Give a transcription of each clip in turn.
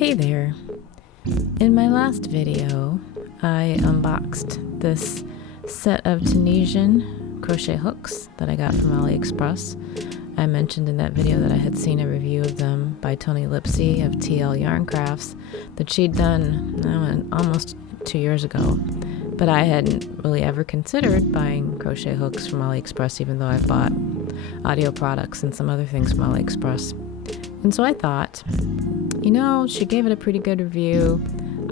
Hey there. In my last video, I unboxed this set of Tunisian crochet hooks that I got from AliExpress. I mentioned in that video that I had seen a review of them by Tony Lipsy of TL Yarn Crafts that she'd done almost 2 years ago. But I hadn't really ever considered buying crochet hooks from AliExpress, even though I've bought audio products and some other things from AliExpress. And so I thought, you know, she gave it a pretty good review.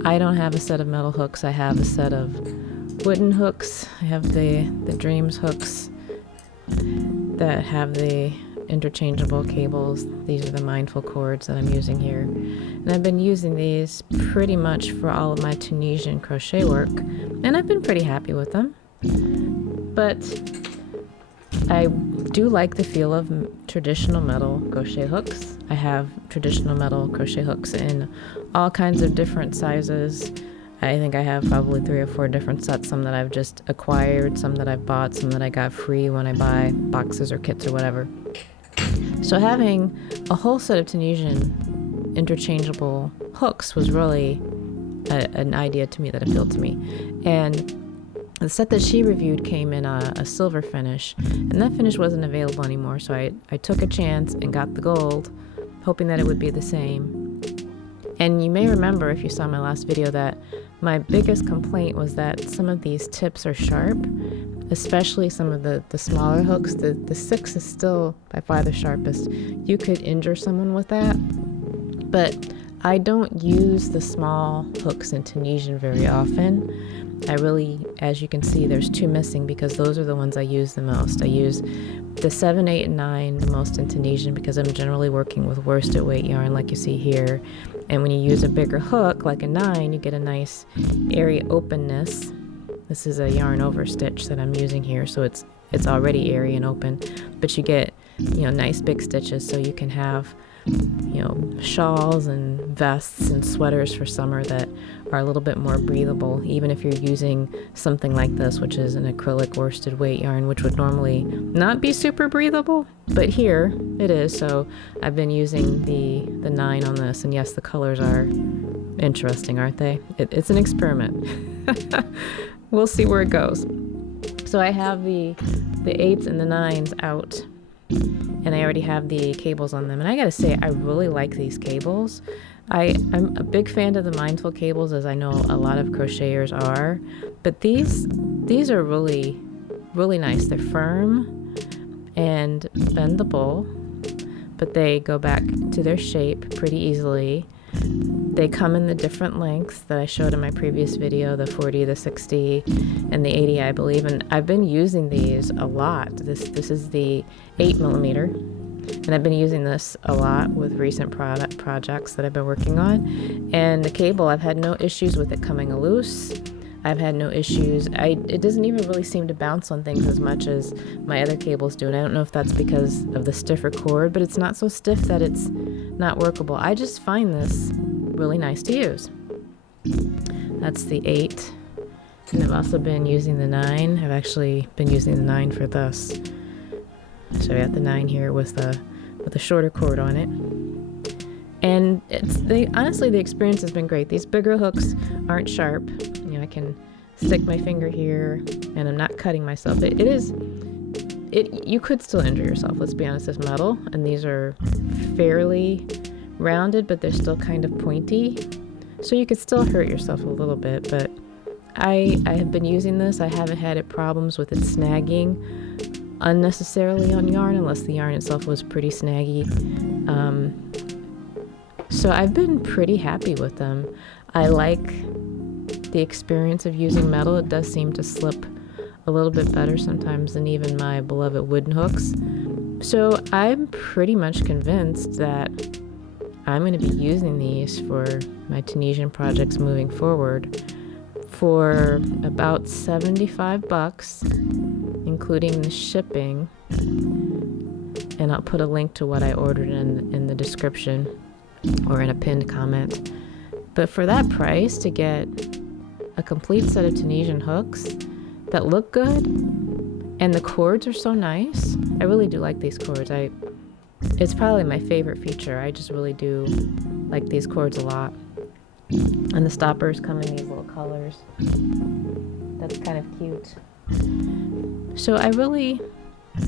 I don't have a set of metal hooks. I have a set of wooden hooks. I have the Dreams hooks that have the interchangeable cables. These are the mindful cords that I'm using here. And I've been using these pretty much for all of my Tunisian crochet work. And I've been pretty happy with them. But I do like the feel of traditional metal crochet hooks. I have traditional metal crochet hooks in all kinds of different sizes. I think I have probably 3 or 4 different sets, some that I've just acquired, some that I've bought, some that I got free when I buy boxes or kits or whatever. So having a whole set of Tunisian interchangeable hooks was really an idea to me that appealed to me. And the set that she reviewed came in a silver finish, and that finish wasn't available anymore, so I took a chance and got the gold, hoping that it would be the same. And you may remember, if you saw my last video, that my biggest complaint was that some of these tips are sharp, especially some of the smaller hooks. The 6 is still by far the sharpest. You could injure someone with that, but I don't use the small hooks in Tunisian very often. I really, as you can see, there's 2 missing because those are the ones I use the most. I use the 7, 8, and 9 the most in Tunisian because I'm generally working with worsted weight yarn like you see here. And when you use a bigger hook like a 9, you get a nice airy openness. This is a yarn over stitch that I'm using here, so it's already airy and open, but you get, nice big stitches so you can have, shawls and vests and sweaters for summer that are a little bit more breathable, even if you're using something like this, which is an acrylic worsted weight yarn, which would normally not be super breathable, but here it is. So I've been using the 9 on this, and yes, the colors are interesting, aren't they? It's an experiment. We'll see where it goes. So I have the 8s and the 9s out, and I already have the cables on them. And I gotta say, I really like these cables. I'm a big fan of the mindful cables, as I know a lot of crocheters are, but these are really, really nice. They're firm and bendable, but they go back to their shape pretty easily. They come in the different lengths that I showed in my previous video, the 40, the 60, and the 80, I believe. And I've been using these a lot. This is the 8mm, and I've been using this a lot with recent projects that I've been working on. And the cable, I've had no issues with it coming loose. I've had no issues. It doesn't even really seem to bounce on things as much as my other cables do. And I don't know if that's because of the stiffer cord, but it's not so stiff that it's not workable. I just find this really nice to use. That's the 8. And I've also been using the 9. I've actually been using the 9 for this. So I got the 9 here with a shorter cord on it. And honestly, the experience has been great. These bigger hooks aren't sharp. I can stick my finger here and I'm not cutting myself. You could still injure yourself, let's be honest. It's metal, and these are fairly rounded, but they're still kind of pointy. So you could still hurt yourself a little bit, but I have been using this. I haven't had problems with it snagging unnecessarily on yarn, unless the yarn itself was pretty snaggy. So I've been pretty happy with them. I like the experience of using metal. It does seem to slip a little bit better sometimes than even my beloved wooden hooks. So I'm pretty much convinced that I'm going to be using these for my Tunisian projects moving forward for about $75, including the shipping. And I'll put a link to what I ordered in the description or in a pinned comment. But for that price, to get a complete set of Tunisian hooks that look good, and the cords are so nice. I really do like these cords. It's probably my favorite feature. I just really do like these cords a lot. And the stoppers come in these little colors. That's kind of cute. So I really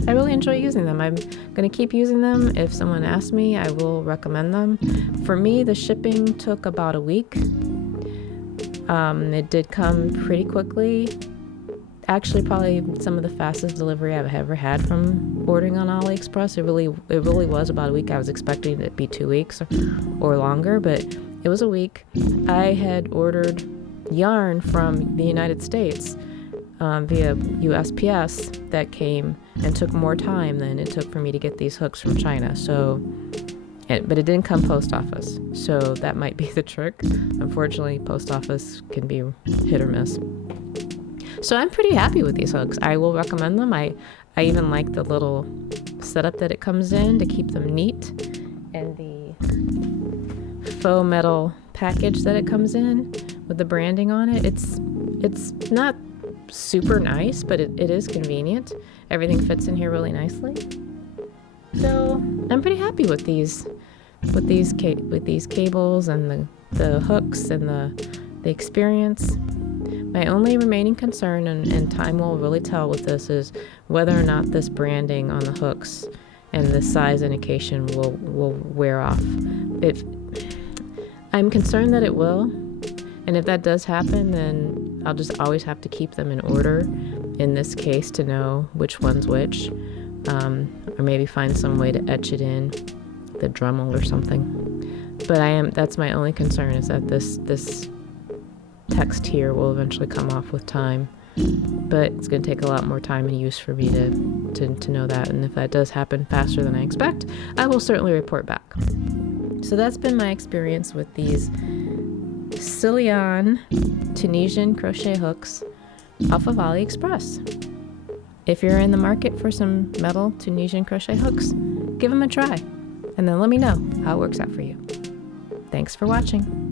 enjoy using them. I'm going to keep using them. If someone asks me, I will recommend them. For me, the shipping took about a week. It did come pretty quickly. Actually, probably some of the fastest delivery I've ever had from ordering on AliExpress. It really was about a week. I was expecting it to be 2 weeks or longer, but it was a week. I had ordered yarn from the United States via USPS that came and took more time than it took for me to get these hooks from China. But it didn't come post office, so that might be the trick. Unfortunately, post office can be hit or miss. So I'm pretty happy with these hooks. I will recommend them. I even like the little setup that it comes in to keep them neat, and the faux metal package that it comes in with the branding on it. It's not super nice, but it is convenient. Everything fits in here really nicely. So I'm pretty happy with these cables and the hooks and the experience. My only remaining concern, and time will really tell with this, is whether or not this branding on the hooks and the size indication will wear off. I'm concerned that it will, and if that does happen, then I'll just always have to keep them in order in this case to know which one's which, or maybe find some way to etch it in the Dremel or something. But that's my only concern, is that this text here will eventually come off with time, but it's going to take a lot more time and use for me to know that. And if that does happen faster than I expect, I will certainly report back. So that's been my experience with these Silian Tunisian crochet hooks off of AliExpress. If you're in the market for some metal Tunisian crochet hooks, give them a try, and then let me know how it works out for you. Thanks for watching.